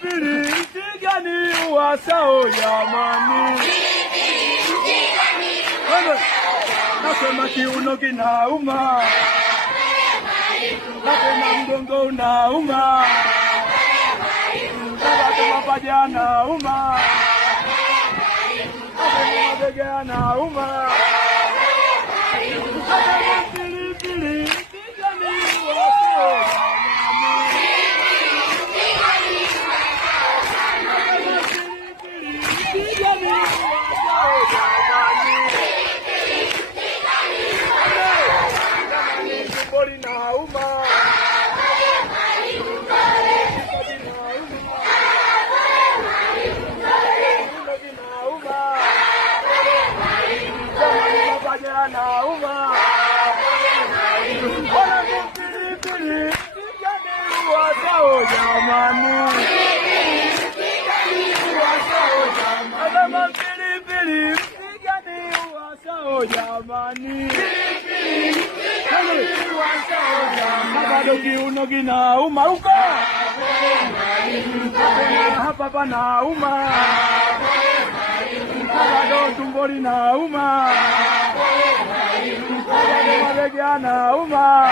pilipili mtigani uwasao jamani. Nasema kiuno kinauma, nasema mgongo unauma, nasema mapaja yanauma, nasema mabega yanauma. Nasema pilipili mtigani uwasao jamani. Jamani, bado kiuno kinauma huko, hapa panauma, bado tumbo linauma, bado mabega yanauma.